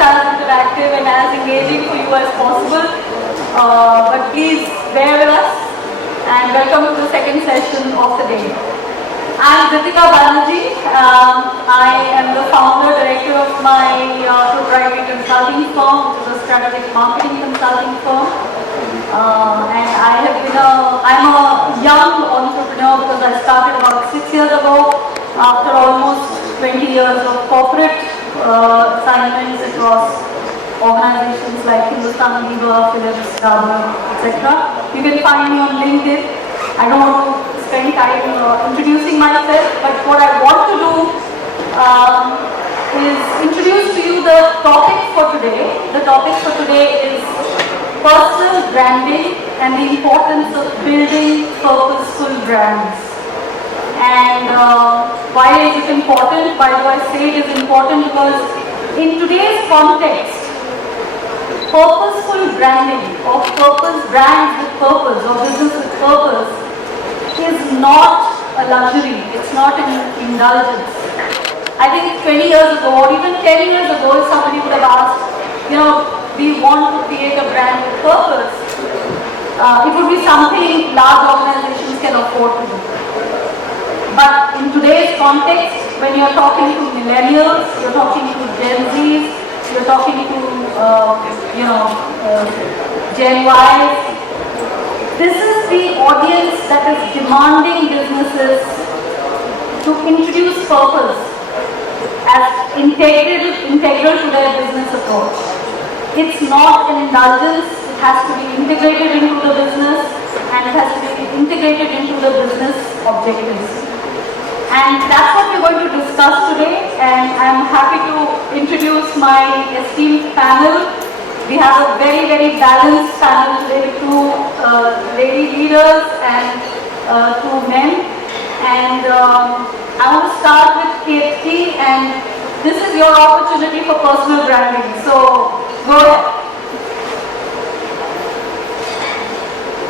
as interactive and as engaging for you as possible. But please bear with us and welcome to the second session of the day. I'm Vitika Banerjee. I am the founder, director of my proprietary consulting firm, which is a strategic marketing consulting firm. And I'm a young entrepreneur because I started about 6 years ago after almost 20 years of corporate assignments across organizations like Hindustan Lever, Philips, Sharma, etc. You can find me on LinkedIn. I don't want to spend time introducing myself, but what I want to do is introduce to you the topic for today. The topic for today is personal branding and the importance of building purposeful brands. And why is it important? Why do I say it is important? Because in today's context, purposeful branding or purpose brands with purpose or business with purpose is not a luxury. It's not an indulgence. I think 20 years ago or even 10 years ago, if somebody would have asked, we want to create a brand with purpose, it would be something large organizations can afford to do. But in today's context, when you're talking to millennials, you're talking to Gen Zs, you're talking to Gen Ys, this is the audience that is demanding businesses to introduce purpose as integral to their business approach. It's not an indulgence, it has to be integrated into the business and it has to be integrated into the business objectives. And that's what we're going to discuss today, and I'm happy to introduce my esteemed panel. We have a very, very balanced panel today, two lady leaders and two men. And I want to start with Ketaki, and this is your opportunity for personal branding. So, go ahead.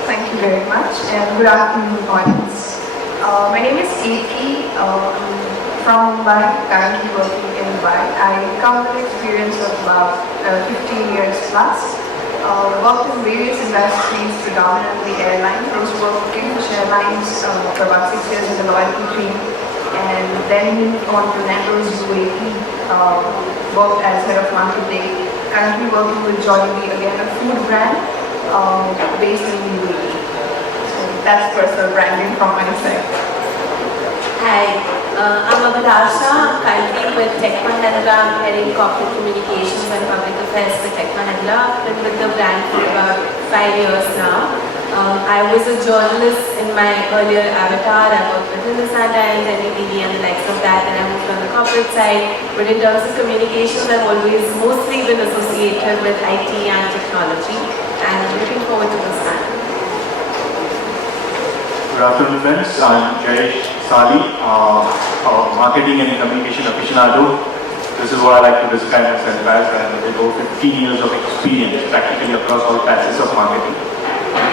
Thank you very much, and good afternoon, audience. My name is Ketaki. From Bharat, currently working in Dubai. I come with experience of about 15 years plus. Worked in various industries, predominantly airlines. I was working for Airlines for about 6 years in the loyalty team, and then moved on to Nando's UAE. Worked as head of marketing. Currently working with Jollibee, again a food brand based in UAE. So that's personal branding from my side. Hi, I'm Abhilasha. I'm currently with Tech Mahindra. I'm heading corporate communications and public affairs for Tech Mahindra. I've been with the brand for about 5 years now. I was a journalist in my earlier avatar. I worked with Hindustan Times, NDTV and the likes of that, and I moved on the corporate side. But in terms of communications, I've always mostly been associated with IT and technology, and I'm looking forward to this time. Good afternoon, friends. I'm Jayesh, Sali, marketing and communication aficionado. This is what I like to describe myself as, and with over 15 years of experience practically across all facets of marketing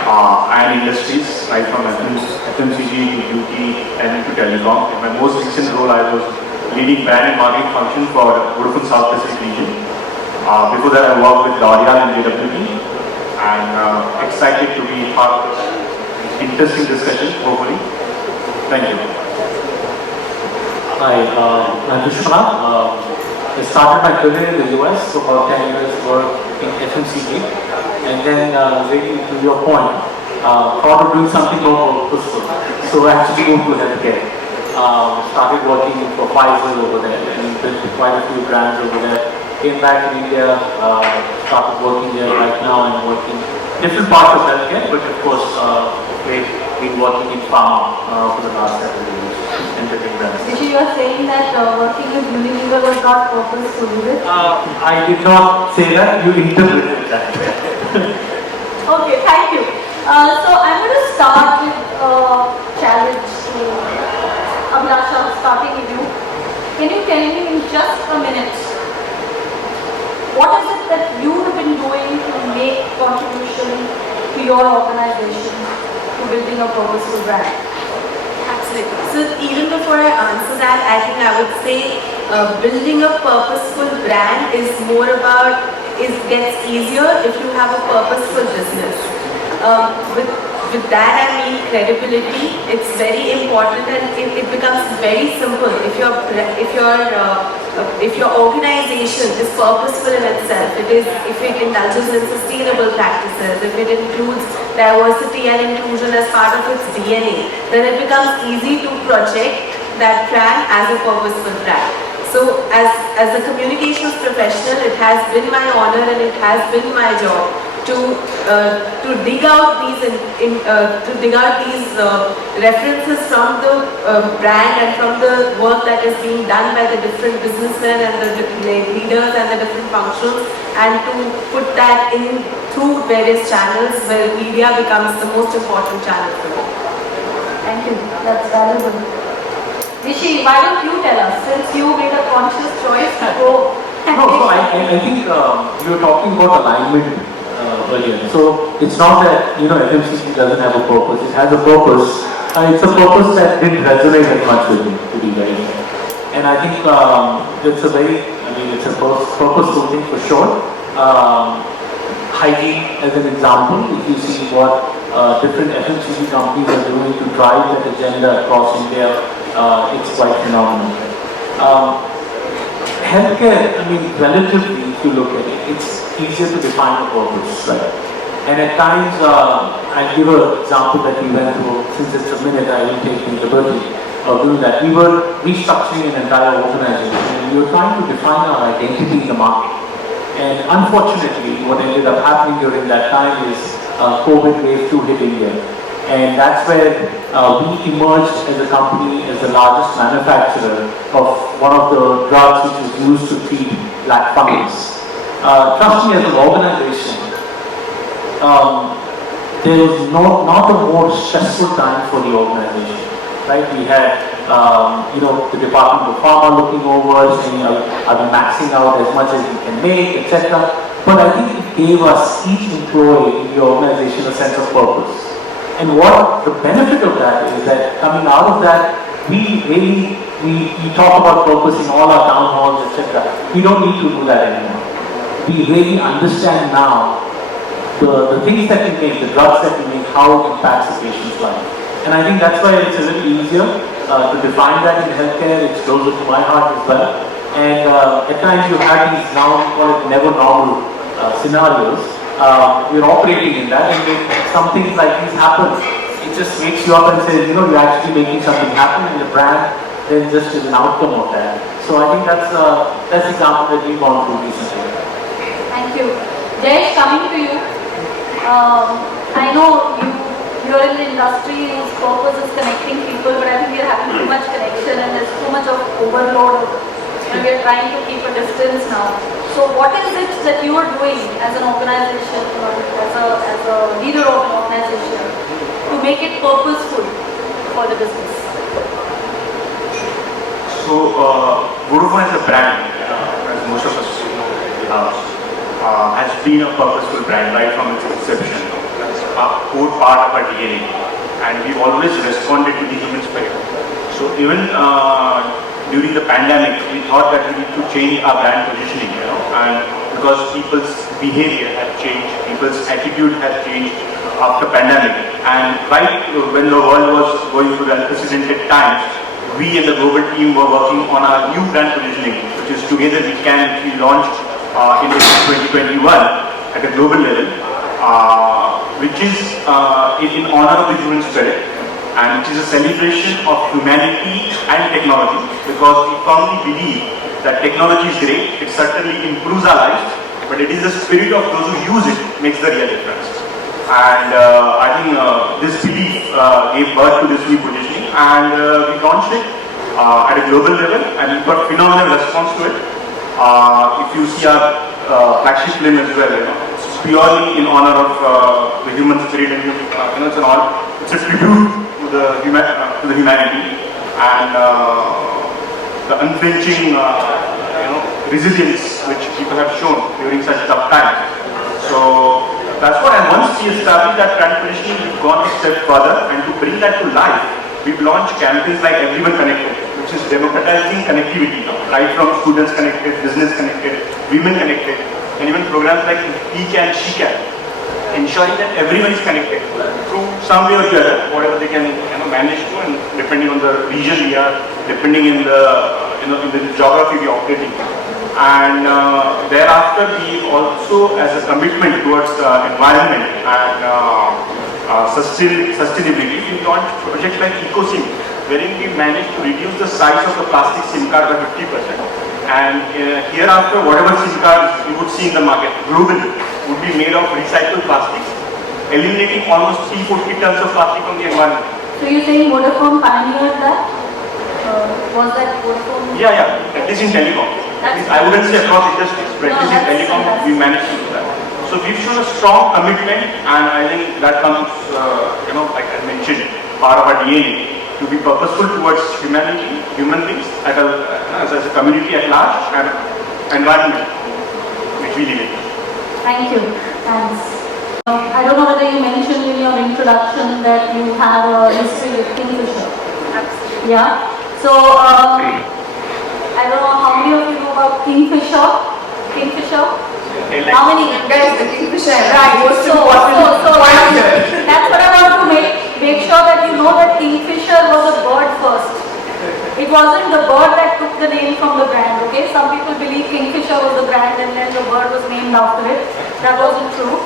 and industries, right from FMCG to beauty and to telecom. In my most recent role, I was leading brand and marketing function for Vodafone South Pacific region. Before that, I worked with L'Oreal and JWT, and excited to be part of this interesting discussion, hopefully. Thank you. Hi, I'm Vishwanath. I started my career in the US, so about 10 years work in FMCG, and then really to your point, thought of doing something more purposeful. So I actually moved to healthcare. Started working for Pfizer over there and built quite a few brands over there. Came back to India, started working there right now and working different parts of healthcare, but of course, we've been working in pharma for the last several years. You are saying that working with Unilever was not purposeful, is it? I did not say that, you interpreted that. Okay, thank you. So I'm going to start with a challenge to Abhilasha, starting with you. Can you tell me in just a minute, what is it that you have been doing to make contribution to your organization to building a purposeful brand? Absolutely. So even before I answer that, I think I would say building a purposeful brand is more about, gets easier if you have a purposeful business. With that I mean credibility. It's very important, and it becomes very simple. If your organization is purposeful in itself, if it indulges in sustainable practices, if it includes diversity and inclusion as part of its DNA, then it becomes easy to project that brand as a purposeful brand. So as a communications professional, it has been my honor and it has been my job to dig out these references from the brand and from the work that is being done by the different businessmen and the leaders and the different functions, and to put that in through various channels where media becomes the most important channel for me. Thank you. That's valuable. Rishi, why don't you tell us, since you made a conscious choice to go and So I think you were talking about alignment earlier. So it's not that, FMCG doesn't have a purpose. It has a purpose. It's a purpose that didn't resonate as much with me, to be very frank. And I think it's a purposeful thing for sure. Hygiene, as an example, if you see what different FMCG companies are doing to drive that agenda across India, it's quite phenomenal. Healthcare, relatively, if you look at it, it's easier to define a purpose, right? And at times, I'll give an example that we went through. Since it's a minute, I will take the liberty of doing that. We were restructuring an entire organization, and we were trying to define our identity in the market. And unfortunately, what ended up happening during that time is COVID wave 2 hit India. And that's where we emerged as a company as the largest manufacturer of one of the drugs which is used to treat black fungus. Trust me, as an organization, there was not a more stressful time for the organization. Right? We had the Department of Pharma looking over, saying, are we maxing out as much as we can make, etc. But I think it gave us, each employee in the organization, a sense of purpose. And what the benefit of that is that coming out of that, we talk about purpose in all our town halls, etc. We don't need to do that anymore. We really understand now the things that we make, the drugs that we make, how it impacts the patient's life. And I think that's why it's a little easier to define that in healthcare. It's closer to my heart as well. And at times you have these, now we call it never normal scenarios. You're operating in that, and when some things like these happen, it just wakes you up and says, you're actually making something happen, and the brand then just is an outcome of that. So I think that's the example that we've gone through recently. Thank you. Jayesh, coming to you. I know you're in the industry whose purpose is connecting people, but I think we're having too much connection and there's too much of overload. We're trying to keep a distance now. So what is it that you are doing as an organization or as a leader of an organization to make it purposeful for the business? So, Vodafone as a brand, as most of us has been a purposeful brand right from its inception. That's a core part of our DNA, and we've always responded to the human spirit. So even during the pandemic, we thought that we need to change our brand positioning, and because people's behavior had changed, people's attitude had changed after pandemic, and right when the world was going through unprecedented times, we and the global team were working on our new brand positioning, which is Together We Can, which we launched in 2021 at a global level, which is in honor of the human spirit, and which is a celebration of humanity and technology, because we firmly believe that technology is great, it certainly improves our lives, but it is the spirit of those who use it makes the real difference. And I think this belief gave birth to this new positioning, and we launched it at a global level, and we got phenomenal response to it. If you see our flagship film as well, it's purely in honor of the human spirit, and it's a tribute to the humanity and the unflinching resilience which people have shown during such tough times. So that's what, and once we established that brand positioning, we've gone a step further, and to bring that to life, we've launched campaigns like Everyone Connected, which is democratizing connectivity now. right from students connected, business connected, women connected, and even programs like He Can, She Can, ensuring that everyone is connected through some way or the other, whatever they can manage to, and depending on the region we are, depending in the in the geography we are operating. And thereafter, we also, as a commitment towards environment and sustainability, we launched projects like EcoSIM, wherein we managed to reduce the size of the plastic SIM card by 50%. And hereafter, whatever SIM cards you would see in the market globally would be made of recycled plastics, eliminating almost 340 tons of plastic from the environment. So you're saying Vodafone pioneered that? Was that Vodafone? Yeah, at least in telecom. I wouldn't say across industries, but at least in telecom we managed to do that. So we've shown a strong commitment, and I think that comes, like I mentioned, part of our DNA, to be purposeful towards humanity, human beings, as a community at large, and environment which we live in. Thank you. Thanks. I don't know whether you mentioned in your introduction that you have a history with Kingfisher. Absolutely. Yeah. So, I don't know how many of you know about Kingfisher? Kingfisher? How many? Guys, the Kingfisher, right? So that's what I want to make sure that you know that Kingfisher was a bird first. It wasn't the bird that took the name from the brand, okay? Some people believe Kingfisher was the brand and then the bird was named after it. That wasn't true.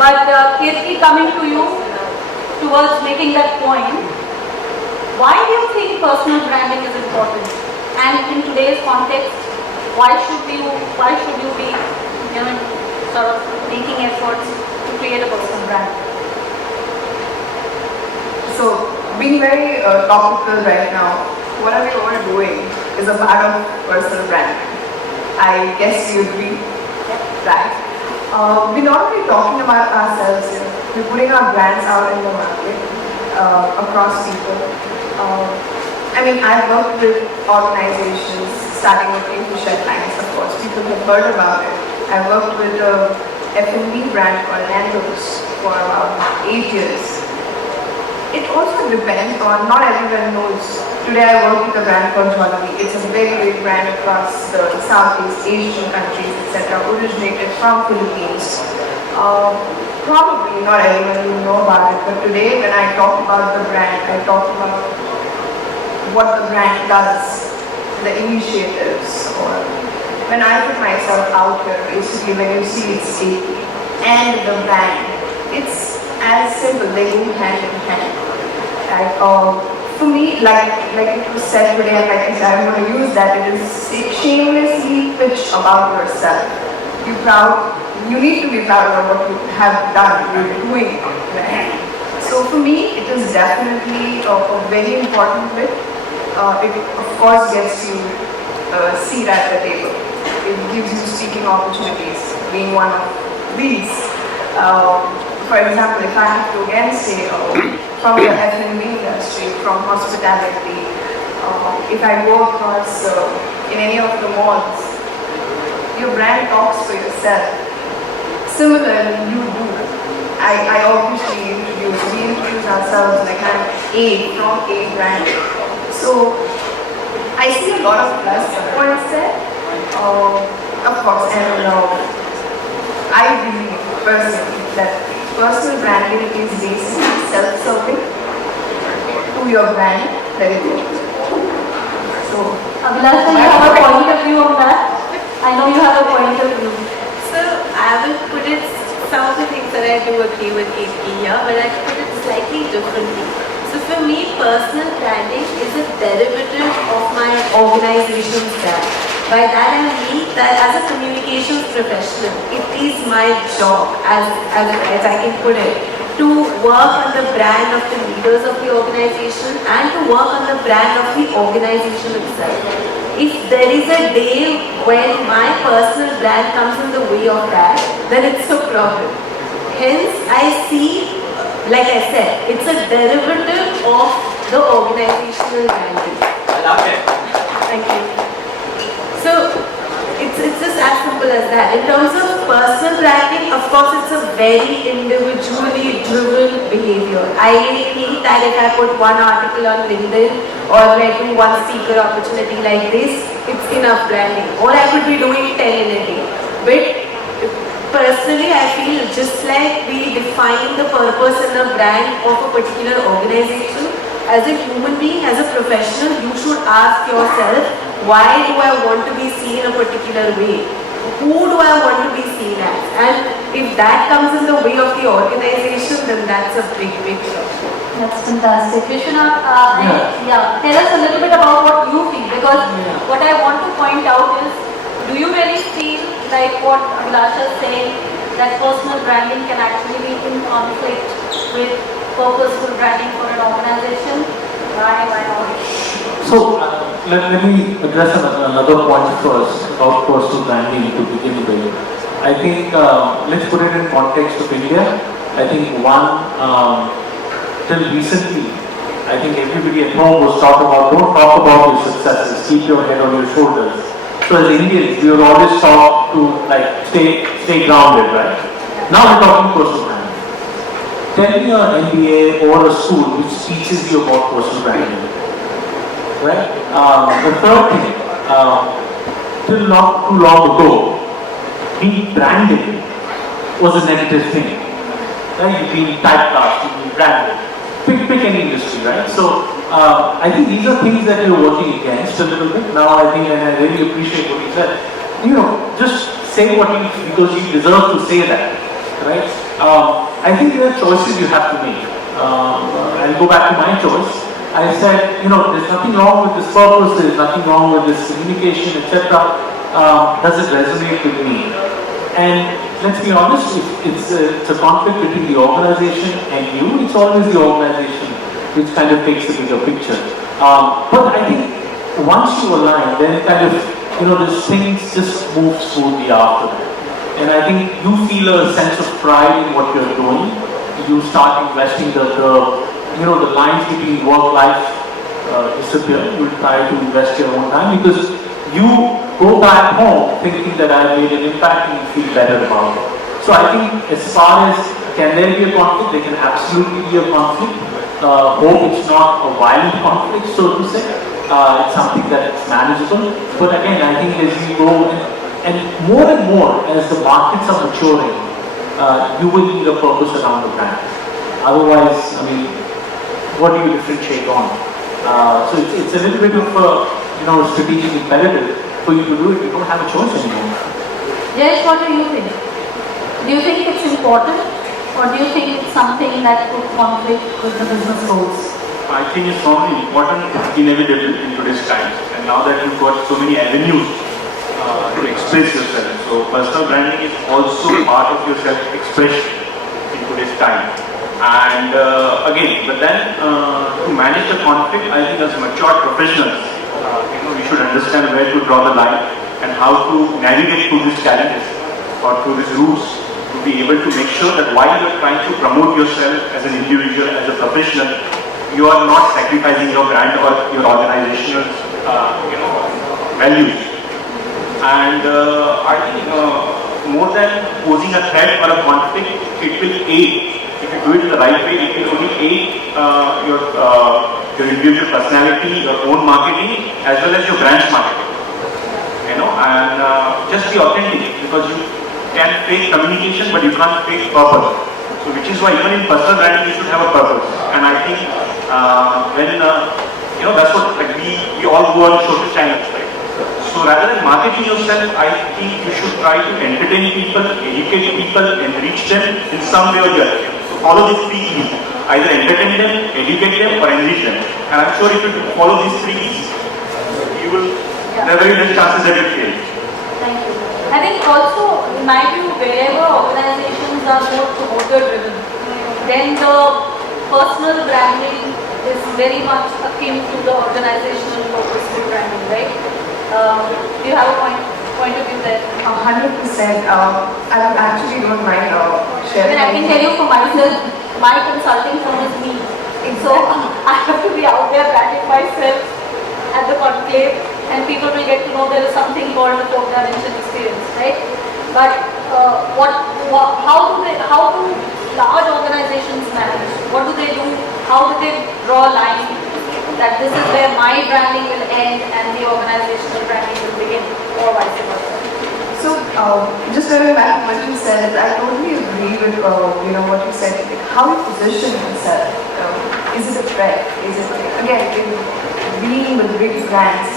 But Ketaki, coming to you towards making that point, why do you think personal branding is important? And in today's context, why should you be, sort of making efforts to create a personal brand? So, being very topical right now, whatever you're all doing is a part of personal branding. I guess you agree, right? We're not really talking about ourselves here. We're putting our brands out in the market across people. I've worked with organizations, starting with Kingfisher Times, of course. People have heard about it. I worked with a F&B brand called Nando's for about 8 years. It also depends on, not everyone knows. Today I work with a brand called Jollibee. It's a very big brand across the Southeast Asian countries, etc., originated from Philippines. Probably not everyone will know about it, but today when I talk about the brand, I talk about what the brand does, the initiatives, or when I put myself out here, basically when you see it's Ketaki and the brand, it's as simple, they go hand in hand. For me, like it was said today, and like I said, I'm going to use that, it is shamelessly pitch about yourself. You need to be proud of what you have done, you're doing. Right? So for me, it is definitely a very important bit. It of course gets you a seat at the table. It gives you speaking opportunities, being one of these. For example, if I have to again say from the F&B industry, from hospitality, if I go across in any of the malls, your brand talks for yourself. Similarly, you do. I obviously we introduce ourselves like I'm A from A brand. So I see a lot of plus points there, of course, and I believe personally that personal branding is basically self-serving to your brand that it is. So, Abhilasha, you have a point of view on that? I know you have a point of view. So I will put it, some of the things that I do agree with Ketaki here, but I put it slightly differently. So for me, personal branding is a derivative of my organization's brand. By that I mean that as a communications professional, it is my job, as I can put it, to work on the brand of the leaders of the organization and to work on the brand of the organization itself. If there is a day when my personal brand comes in the way of that, then it's a problem. Hence, I see, like I said, it's a derivative of the organizational branding. I love it. Thank you. So, it's just as simple as that. In terms of personal branding, of course, it's a very individual individually driven behavior. I think that if I put one article on LinkedIn or like one speaker opportunity like this, it's enough branding. Or I could be doing 10 in a day. But personally, I feel just like we define the purpose and the brand of a particular organization, as a human being, as a professional, you should ask yourself, why do I want to be seen a particular way? Who do I want to be seen as? And if that comes in the way of the organization, then that's a big show. That's fantastic. Vishwanath, tell us a little bit about what you feel, because what I want to point out is, do you really feel like what Abhilasha is saying, that personal branding can actually be in conflict with purposeful branding for an organization? Why not? So, let me address another point first about personal branding to begin with. I think, let's put it in context of India. I think till recently, I think everybody at home was talking about, don't talk about your successes, keep your head on your shoulders. So as Indians, we were always taught to like stay grounded, right? Now we're talking personal branding. Tell me an MBA or a school which teaches you about personal branding. Right? The third thing, till not too long ago, being branded was a negative thing. Right? You've been typecast, you've been branded. Pick any industry, right? So, I think these are things that we're working against a little bit. Now, I think, and I really appreciate what you said, just say what you, because you deserve to say that, right? I think there are choices you have to make. I'll go back to my choice. I said, there's nothing wrong with this purpose, there's nothing wrong with this communication, etc. Does it resonate with me? And let's be honest, if it's a conflict between the organization and you, it's always the organization which kind of takes the bigger picture. But I think once you align, then kind of, these things just move smoothly after that. And I think you feel a sense of pride in what you're doing. You start investing the lines between work-life disappear. You try to invest your own time because you go back home thinking that I made an impact and you feel better about it. So I think as far as can there be a conflict, there can absolutely be a conflict. Hope it's not a violent conflict, so to say. It's something that's manageable. But again, I think as we go and more as the markets are maturing, you will need a purpose around the brand. Otherwise, what do you differentiate on? So it's a little bit of a strategic imperative for you to do it. You don't have a choice anymore. Jayesh, what do you think? Do you think it's important, or do you think it's something that could conflict with the business goals? I think it's normally important, inevitable in today's times. And now that you've got so many avenues to express yourself, so personal branding is also part of your self-expression in today's time. And but then to manage the conflict, I think as mature professionals, we should understand where to draw the line and how to navigate through these challenges or through these routes to be able to make sure that while you are trying to promote yourself as an individual, as a professional, you are not sacrificing your brand or your organizational values. And I think more than posing a threat or a conflict, it will aid. If you do it in the right way, it will only aid your individual personality, your own marketing, as well as your brand's marketing. And just be authentic, because you can fake communication, but you can't fake purpose. So, which is why even in personal branding, you should have a purpose. And I think that's what we all go on social channels, right? So rather than marketing yourself, I think you should try to entertain people, educate people, and reach them in some way or the other. Follow these three E's. Either entertain them, educate them, or enrich them. And I'm sure if you follow these three E's, there are very less chances that you fail. Thank you. I think also, in my view, wherever organizations are more promoter-driven, then the personal branding is very much akin to the organizational purposeful branding, right? Do you have a point of view there? 100%. I actually don't mind sharing. I can tell you for myself, my consulting firm is me. So I have to be out there branding myself at the Conclave, and people will get to know there is something called the 4 dimension experience, right? But how do large organizations manage? What do they do? How do they draw a line that this is where my branding will end and the organizational branding will begin, or vice versa? So, just going back to what you said, I totally agree with what you said. How you position yourself. Is it a threat? Is it again in being with big brands?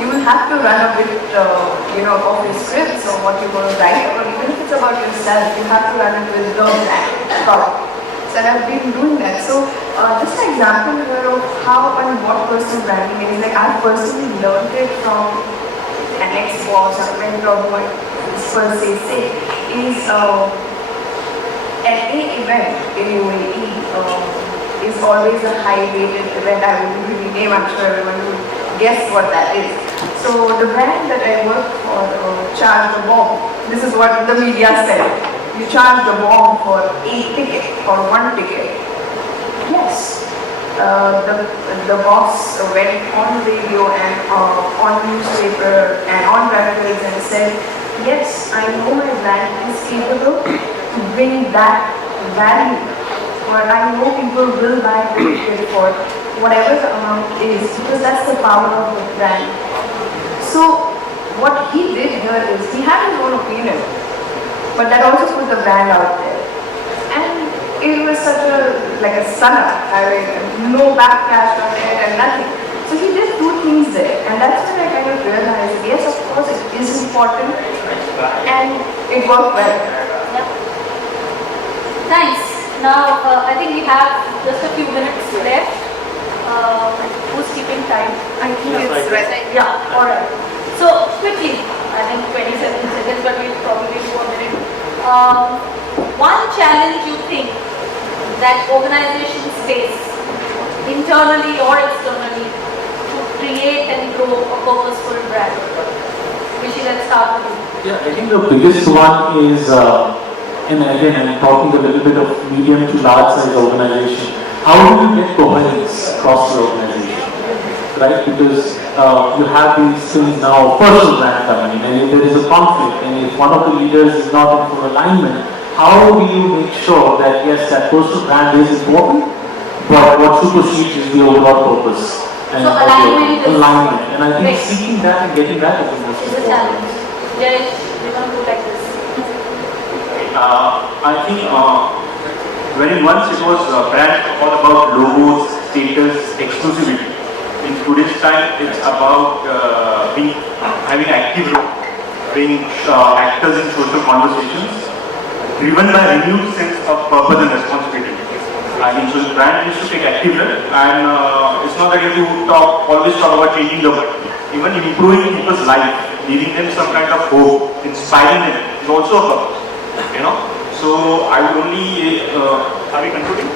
You will have to run a bit, of your scripts or what you're going to write, or even if it's about yourself, you have to run it with the brand product. So I've been doing that. So just an example here of how and what personal branding is. Like I've personally learned it from an ex-boss or a mentor who I per se say is an event in UAE is always a high-rated event. I wouldn't really name, I'm sure everyone would guess what that is. So the brand that I work for charged the bomb. This is what the media said. You charge the bomb for a ticket, for one ticket. Yes. The boss went on radio and on newspaper and on records and said, yes, I know my brand is capable to bring that value, but I know people will buy the ticket for whatever the amount is, because that's the power of the brand. So what he did here is he had his own opinion, but that also put the brand out there. And it was such a sun up. I mean, no backlash on it and nothing. So he did two things there, and that's when I kind of realized, yes, of course, it is important, and it worked well. Yeah. Thanks. Now, I think we have just a few minutes left. Who's keeping time? I think it's right. Yeah, alright. So, quickly, I think 27 seconds, but we'll probably do a minute. One challenge you think that organizations face, internally or externally, to create and grow a purposeful brand? Vishy, let's start with you. Yeah, I think the biggest one is, and again, I'm talking a little bit of medium to large size organization. How do you get coherence across the organization? Right? Because you have these things now, personal brand coming in, and if there is a conflict, and if one of the leaders is not in full alignment, how do you make sure that yes, that personal brand is important, but what supersedes is the overall purpose? And So alignment. And I think seeking that and getting that is the most It's a important. challenge. Jayesh, we're going to do like this. I think when once it was brand all about logos, status, exclusivity. In today's time, it's about having active role, being actors in social conversations, driven by a renewed sense of purpose and responsibility. I mean, so the brand needs to take active role, and it's not that you have to always talk about changing the world. Even improving people's life, giving them some kind of hope, inspiring them is also a purpose. So I would only, are we concluding?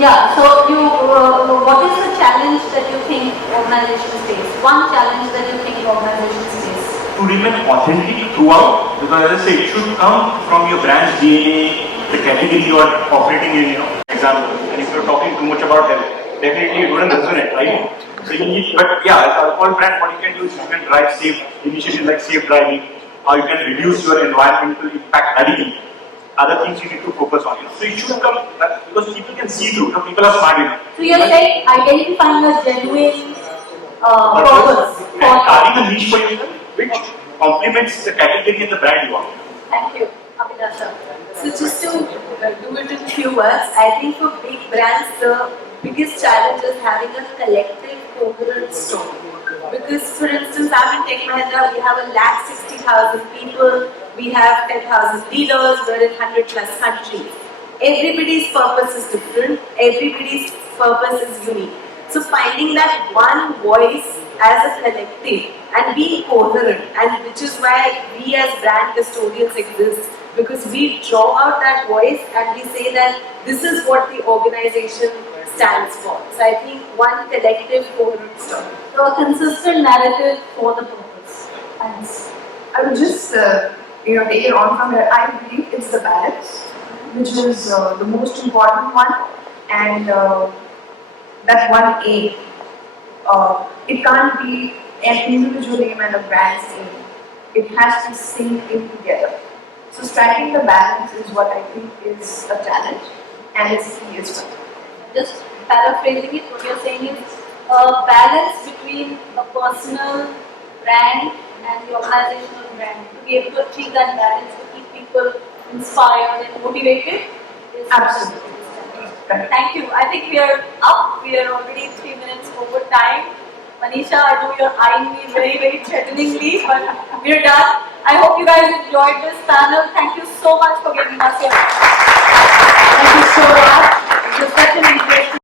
Yeah, so what is the challenge that you think organizations face? One challenge that you think organizations face? To remain authentic throughout, because as I say, it should come from your brand's DNA, the category you are operating in, example. And if you're talking too much about health, definitely it wouldn't resonate, right? So you need, but yeah, as a all brand, what you can do is you can drive safe initiatives like safe driving, or you can reduce your environmental impact radically. Other things you need to focus on. So it should come because people can see through. People are smart enough. So you're saying identifying a genuine purpose. And carrying a niche for yourself, which complements the category and the brand you are. Thank you, Abhilasha. So just to do it in few words, I think for big brands, the biggest challenge is having a collective coherent story. Because for instance, I'm in Tech Mahindra, we have 160,000 people, we have 10,000 dealers, we're in 100 plus countries. Everybody's purpose is different, everybody's purpose is unique. So finding that one voice as a collective and being coherent, and which is why we as brand custodians exist, because we draw out that voice and we say that this is what the organization stands for. So I think one collective coherent story. So a consistent narrative for the purpose. Thanks. I would just take it on from here. I believe it's the balance, which is the most important one, and that one aim. It can't be an individual aim and a brand's aim. It has to sync in together. So striking the balance is what I think is a challenge. and it's key as well. Just paraphrasing it, what you're saying is a balance between a personal brand and the organizational brand. To be able to achieve that balance, to keep people inspired and motivated. Is Absolutely. Right. Thank you. I think we are up. We are already 3 minutes over time. Manisha, I know you're eyeing me very, very threateningly, but we're done. I hope you guys enjoyed this panel. Thank you so much for giving us your time. Thank you so much.